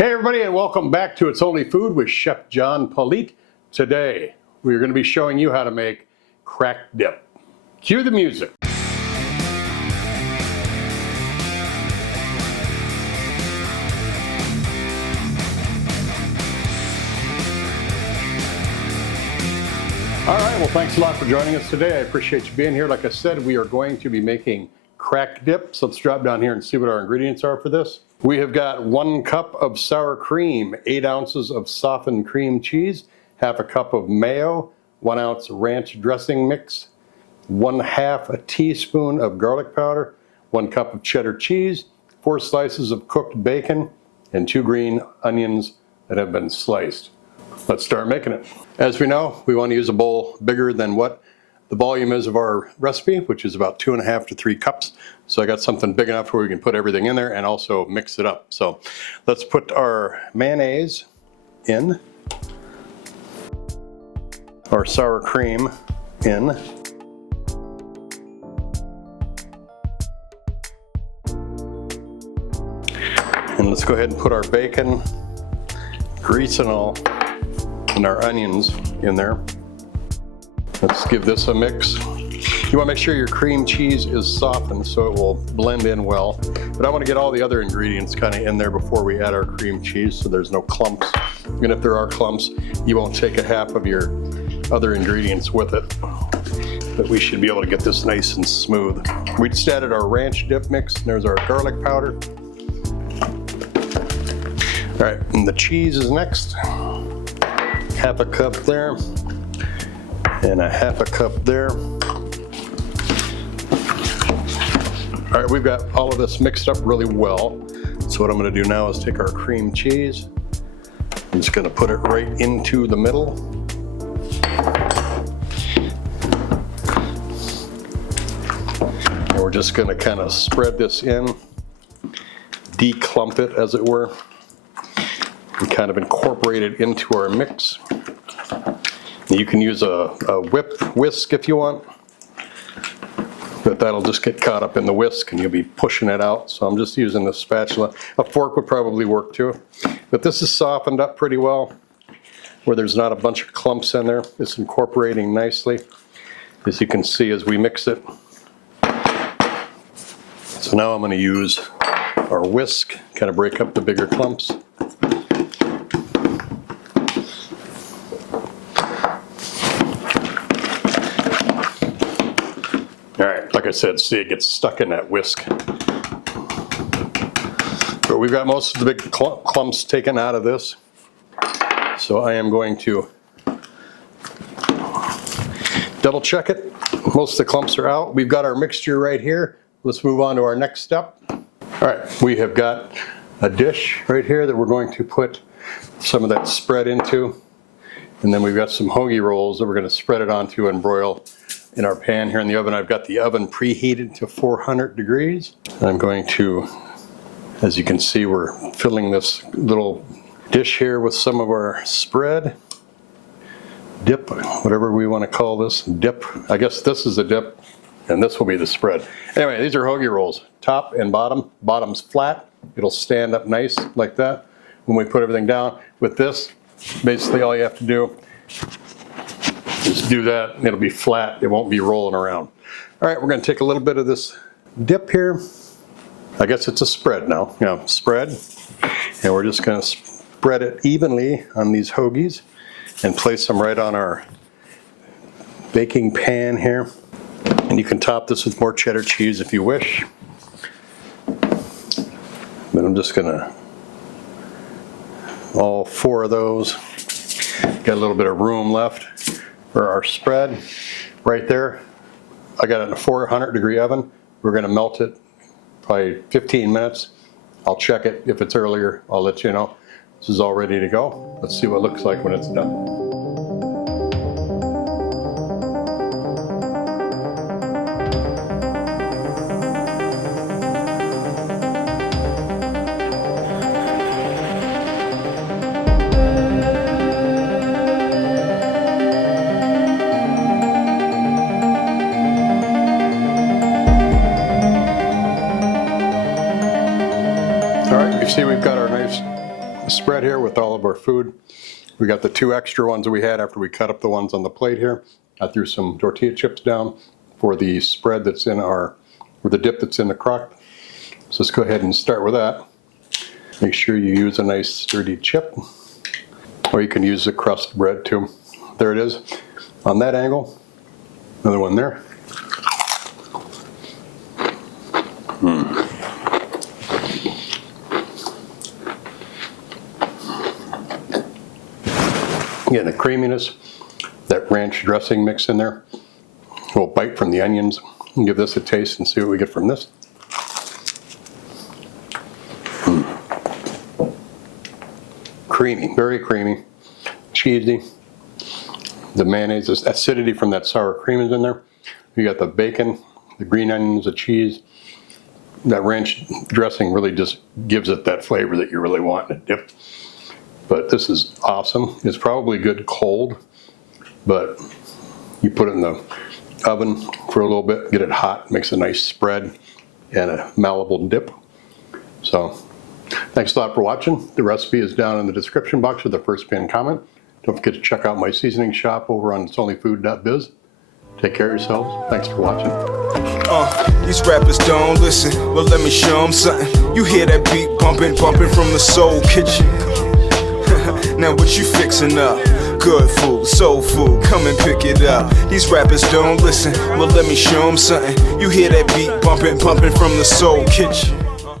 Hey everybody, and welcome back to It's Only Food with Chef John Politte. Today we're going to be showing you how to make cracked dip. Cue the music. All right, well, thanks a lot for joining us today. I appreciate you being here. Like I said, we are going to be making cracked dip. So let's drop down here and see what our ingredients are for this. We have got 1 cup of sour cream, 8 ounces of softened cream cheese, half a cup of mayo, 1 ounce ranch dressing mix, 1/2 a teaspoon of garlic powder, 1 cup of cheddar cheese, 4 slices of cooked bacon, and 2 green onions that have been sliced. Let's start making it. As we know, we want to use a bowl bigger than what the volume is of our recipe, which is about 2.5 to 3 cups. So I got something big enough where we can put everything in there and also mix it up. So let's put our mayonnaise in, our sour cream in, and let's go ahead and put our bacon, grease and all, and our onions in there. Let's give this a mix. You want to make sure your cream cheese is softened so it will blend in well. But I want to get all the other ingredients kind of in there before we add our cream cheese so there's no clumps. Even if there are clumps, you won't take a half of your other ingredients with it. But we should be able to get this nice and smooth. We just added our ranch dip mix, and there's our garlic powder. All right, and the cheese is next. 1/2 a cup there, and 1/2 a cup there. All right, we've got all of this mixed up really well. So what I'm gonna do now is take our cream cheese. I'm just gonna put it right into the middle. And we're just gonna kind of spread this in, declump it as it were, and kind of incorporate it into our mix. You can use a whisk if you want, but that'll just get caught up in the whisk and you'll be pushing it out. So I'm just using the spatula. A fork would probably work too. But this is softened up pretty well, where there's not a bunch of clumps in there. It's incorporating nicely, as you can see as we mix it. So now I'm going to use our whisk, kind of break up the bigger clumps. All right, like I said, see, it gets stuck in that whisk. But we've got most of the big clumps taken out of this. So I am going to double check it. Most of the clumps are out. We've got our mixture right here. Let's move on to our next step. All right, we have got a dish right here that we're going to put some of that spread into. And then we've got some hoagie rolls that we're going to spread it onto and broil in our pan here in the oven. I've got the oven preheated to 400 degrees. I'm going to, as you can see, we're filling this little dish here with some of our spread, dip, whatever we want to call this, dip. I guess this is a dip and this will be the spread. Anyway, these are hoagie rolls, top and bottom. Bottom's flat. It'll stand up nice like that when we put everything down. With this, basically all you have to do is do that, and it'll be flat. It won't be rolling around. All right, we're going to take a little bit of this dip here. I guess it's a spread now. Yeah, spread. And we're just going to spread it evenly on these hoagies and place them right on our baking pan here. And you can top this with more cheddar cheese if you wish. But I'm just going to, all 4 of those. Got a little bit of room left for our spread right there. I got it in a 400 degree oven. We're going to melt it probably 15 minutes. I'll check it. If it's earlier, I'll let you know. This is all ready to go. Let's see what it looks like when it's done. See, we've got our nice spread here with all of our food. We got the 2 extra ones that we had after we cut up the ones on the plate here. I threw some tortilla chips down for the spread that's in or the dip that's in the crock. So let's go ahead and start with that. Make sure you use a nice sturdy chip, or you can use the crust bread too. There it is on that angle. Another one there. Getting the creaminess, that ranch dressing mix in there. A little bite from the onions. And give this a taste and see what we get from this. Creamy, very creamy, cheesy. The mayonnaise, this acidity from that sour cream is in there. You got the bacon, the green onions, the cheese. That ranch dressing really just gives it that flavor that you really want in a dip. But this is awesome. It's probably good cold, but you put it in the oven for a little bit, get it hot, makes a nice spread and a malleable dip. So thanks a lot for watching. The recipe is down in the description box with the first pinned comment. Don't forget to check out my seasoning shop over on itsonlyfood.biz. Take care of yourselves. Thanks for watching. These rappers don't listen. Well, let me show them something. You hear that beat bumping, bumping from the soul kitchen. Now what you fixing up? Good food, soul food, come and pick it up. These rappers don't listen. Well, let me show them something. You hear that beat bumping, bumping from the soul kitchen.